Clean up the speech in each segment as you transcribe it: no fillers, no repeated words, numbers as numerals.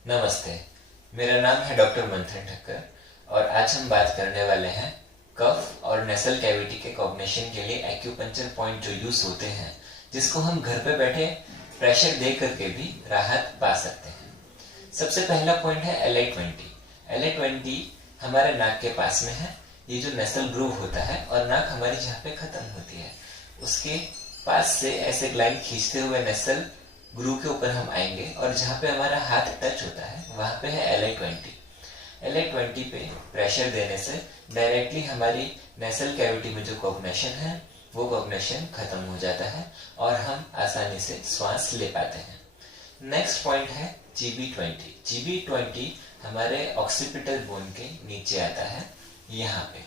नमस्ते, मेरा नाम है डॉक्टर मंथन ठक्कर और आज हम बात करने वाले हैं कफ और नेसल कैविटी के कॉग्निशन के लिए एक्यूपंक्चर पॉइंट जो यूज होते हैं, जिसको हम घर पे बैठे प्रेशर दे करके भी राहत पा सकते हैं। सबसे पहला पॉइंट है LI20। LI20 हमारे नाक के पास में है। ये जो नेसल ग्रूव होता है और नाक हमारी जहाँ पे खत्म होती है, उसके पास से ऐसे लाइन खींचते हुए नेसल ग्रू के ऊपर हम आएंगे और जहाँ पे हमारा हाथ टच होता है वहां पे है LI20। LI20 पे प्रेशर देने से डायरेक्टली हमारी नेसल कैविटी में जो कॉग्निशन है वो कॉग्निशन खत्म हो जाता है और हम आसानी से श्वास ले पाते हैं। नेक्स्ट पॉइंट है GB20। GB20 हमारे ऑक्सीपिटल बोन के नीचे आता है, यहाँ पे।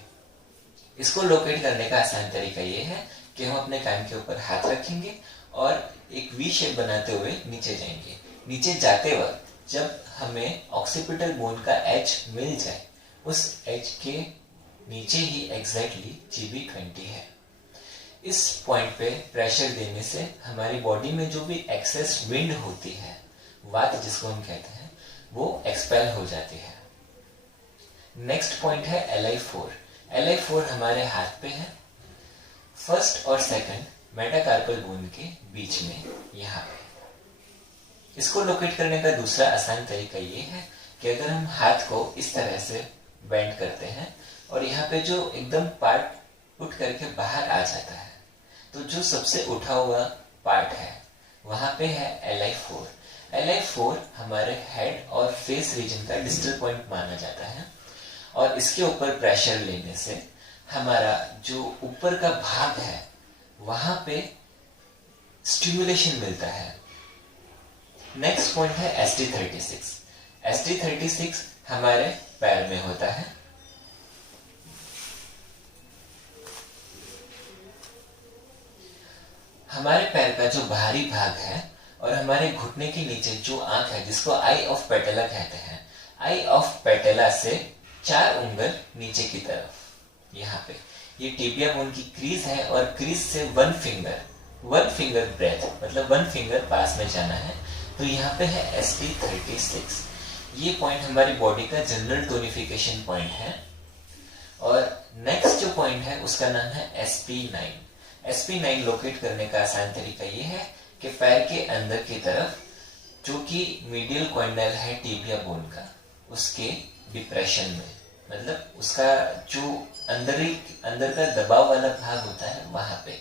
इसको लोकेट करने का आसान तरीका ये है कि हम अपने कान के ऊपर हाथ रखेंगे और एक वी शेप बनाते हुए नीचे जाएंगे। नीचे जाते वक्त जब हमें ऑक्सीपिटल बोन का एज मिल जाए, उस एज के नीचे ही एग्जैक्टली GB20 है। इस पॉइंट पे प्रेशर देने से हमारी बॉडी में जो भी एक्सेस विंड होती है, वात जिसको हम कहते हैं, वो एक्सपेल हो जाती है। नेक्स्ट पॉइंट है LI4। LI4 हमारे हाथ पे है, फर्स्ट और सेकंड मेटाकार्पल बोन के बीच में, यहाँ पे। इसको लोकेट करने का दूसरा आसान तरीका ये है कि अगर हम हाथ को इस तरह से बेंड करते हैं और यहाँ पे जो एकदम पार्ट उठ करके बाहर आ जाता है, तो जो सबसे उठा हुआ पार्ट है वहां पे है LI4। LI4 हमारे हेड और फेस रीजन का डिस्टल पॉइंट माना जाता है और इसके ऊपर प्रेशर लेने से हमारा जो ऊपर का भाग है वहां पे स्टिमुलेशन मिलता है। नेक्स्ट पॉइंट है ST36। ST36 हमारे पैर में होता है। हमारे पैर का जो बाहरी भाग है और हमारे घुटने के नीचे जो आंख है, जिसको आई ऑफ पेटेला कहते हैं, आई ऑफ पेटेला से 4 उंगल नीचे की तरफ, यहाँ पे ये टिबिया बोन की क्रीज है और क्रीज से 1 फिंगर ब्रेथ, मतलब 1 फिंगर पास में जाना है। तो यहाँ पे है ST36। ये पॉइंट हमारी बॉडी का जनरल टोनिफिकेशन पॉइंट है। और नेक्स्ट जो पॉइंट है उसका नाम है SP9। SP9 लोकेट करने का आसान तरीका ये है कि पैर के अंदर की तरफ, जो कि मीडियल क्वाड्रिल है टिबिया बोन का, उसके डिप्रेशन में, मतलब उसका जो अंदर का दबाव वाला भाग होता है वहां पे,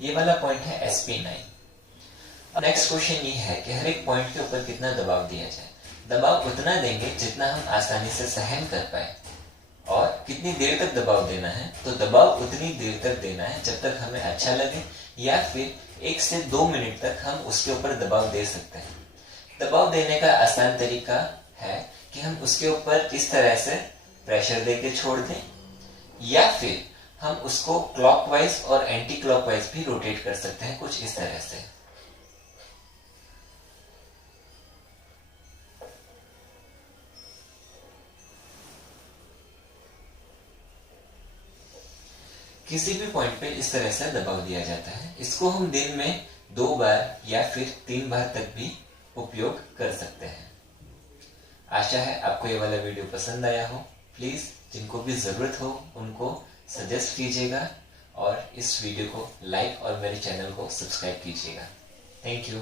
ये वाला पॉइंट है SP9। नेक्स्ट क्वेश्चन ये है कि हर एक पॉइंट के ऊपर कितना दबाव दिया जाए। दबाव उतना देंगे जितना हम आसानी से सहन कर पाए। और कितनी देर तक दबाव देना है, तो दबाव उतनी देर तक देना है जब तक हमें अच्छा लगे, या फिर 1 से 2 मिनट तक हम उसके ऊपर दबाव दे सकते हैं। दबाव देने का आसान तरीका है कि हम उसके ऊपर इस तरह से प्रेशर देके छोड़ दें, या फिर हम उसको क्लॉकवाइज और एंटी क्लॉकवाइज भी रोटेट कर सकते हैं, कुछ इस तरह से। किसी भी पॉइंट पे इस तरह से दबाव दिया जाता है। इसको हम दिन में 2 बार या फिर 3 बार तक भी उपयोग कर सकते हैं। आशा है आपको ये वाला वीडियो पसंद आया हो। प्लीज जिनको भी जरूरत हो उनको सजेस्ट कीजिएगा और इस वीडियो को लाइक और मेरे चैनल को सब्सक्राइब कीजिएगा। Thank you.